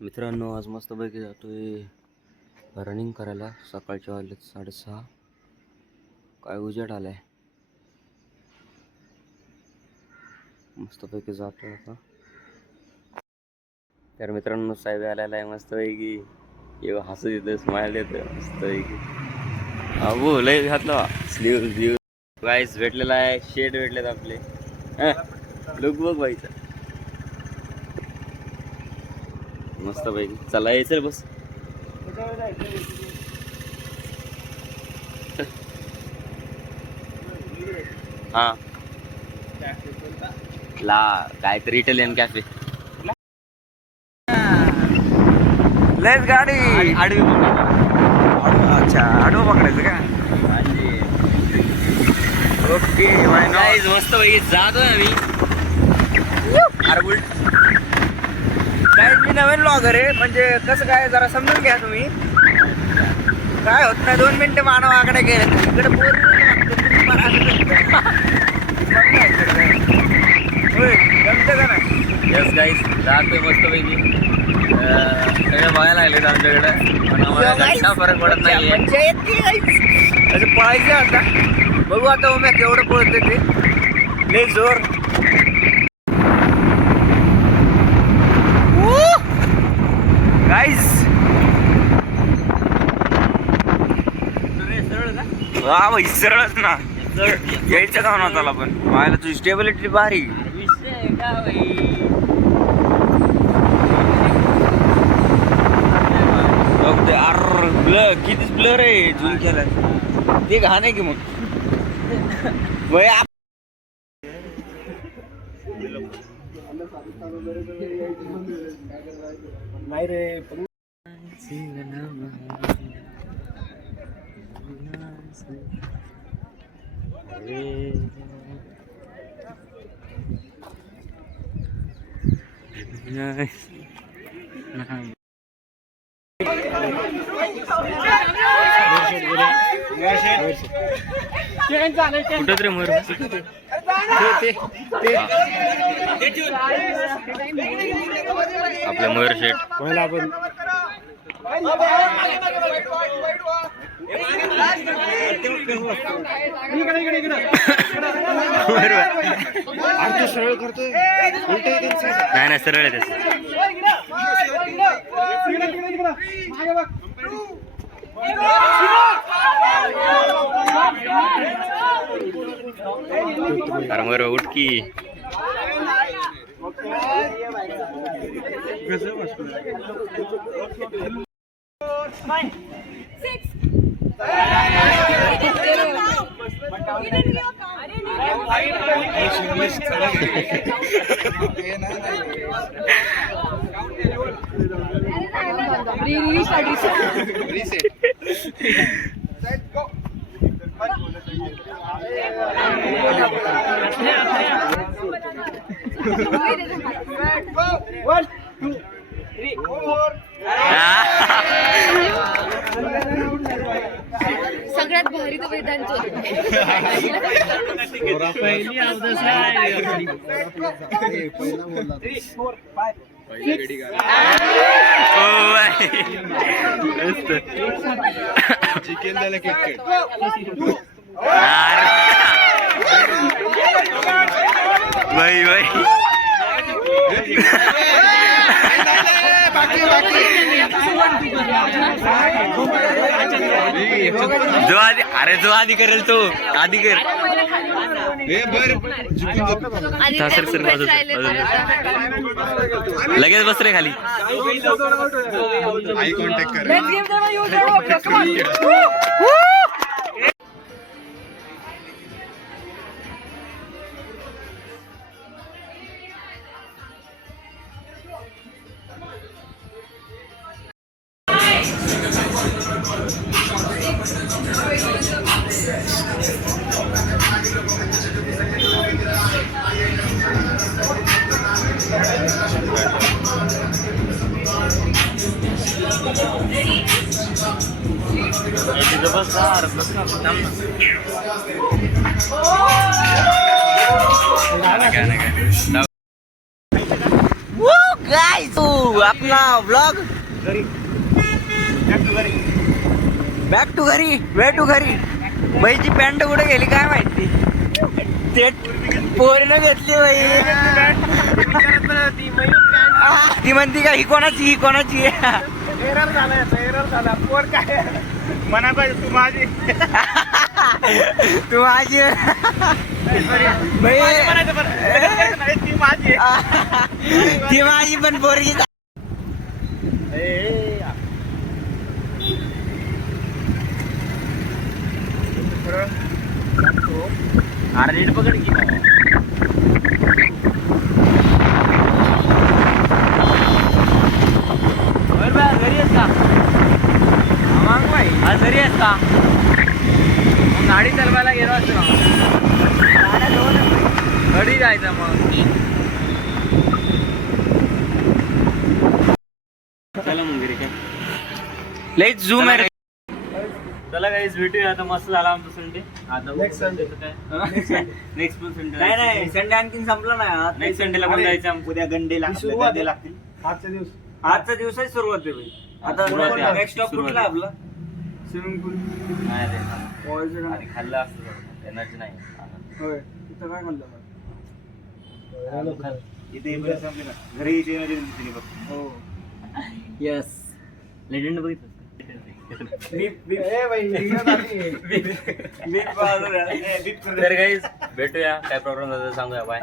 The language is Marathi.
मित्रांनो, आज मस्तपैकी जातोय रनिंग करायला. सकाळच्या वाजलेत 6:30. काय उजेड आलाय. मस्तपैकी जातोय आता. तर मित्रांनो, साहेब आलेला आहे मस्तपैकी. येऊ हसत येतं, स्माइल येतं मस्तपैकी. अबो लय घातला स्लीव गाईस भेटलेला आहे. शेड भेटलेत आपले. लुक बघ बाईचा मस्त पैकी. चला यायचं बस. हा ला काहीतरी इटालियन कॅफे. लेच गाडी आडवी अच्छा आडवं पकडायचं का? ओके गाईस मस्त पैकी जातोय आम्ही. काय मी नवीन ब्लॉगर आहे, म्हणजे कसं काय जरा समजून घ्या तुम्ही. काय होत नाही, 2 मिनिटं मानवाकडे गेले इकडे जमतं का नाही? यस गाईस जातोय मस्त पैकी. सगळे बघायला लागलेत आमच्याकडे, पण आम्हाला जास्त फरक पडत नाहीये. असं पळायचं आता. बघू आता उम्या केवढं पळते ते. लय जोर गाईस. हा भाई सरळच ना, यायचं का ना त्याला. पण पाहायला तुझी स्टेबिलिटी भारी. विषय का भाई. ब्लर किती ब्लर आहे. झूम केलाय ते घाण आहे की मग. नाही रे कुठं तरी मर आपलं मयूर शेठ. पहिला आपण सरळ करतोय. नाही नाही सरळ आहे त्याचं. अरे मयूर उठकी. सगळ्यात भारी तो वेदांत. चिकन झालं क्रिकेट. बाई बाई जो आधी. अरे जो आधी करेल तो आधी कर. सर सर लगेच बस रे खाली. आई कॉन्टॅक्ट कर. गाईस आपला ब्लॉग बॅक टू घरी वे टू घरी. बाईची पॅन्ट कुठे गेली काय माहिती, ते पोरीनं घेतली बाई. ती म्हणती का ही कोणाची ही कोणाची एरर झाला पोर काय म्हणा पाहिजे तू माझी तू माझी बाई ती माझी ती माझी पण पोरगी. अरे नीट पकड की घरी आहेस का? मग बाई आज घरी आहेस का? मग गाडी चालवायला गेलो असतो घरी जायचं मग. चला मग घरी काय लई झूम आहे. चला गाईज भेटूया आता. मस्त झाला आमचा संडे. आता Next Sunday. नेक्स्ट पण संडे नाही नाही संडे आणखीन संपला नाही. नेक्स्ट संडेला पण जायचं आमचं. उद्या गंडे सुरुवात आहे. लागतील. आजचा दिवस आजचा दिवसाची सुरुवात आहे बाई. आता सुरुवात आहे. नेक्स्ट स्टॉप सुरुवात कुठला आहे. आपला स्विमिंग पूल. नाही रे आधी खाल्लं असतं एनर्जी नाही. होय तिथं काय खाल्लं इथे येईपर्यंत संपली ना. घरी इथे येण्याची दिसली बघ. हो यस. लेजंड बघितलं तर गाईज भेटूया. काय प्रॉब्लेम झाला तर सांगूया. बाय.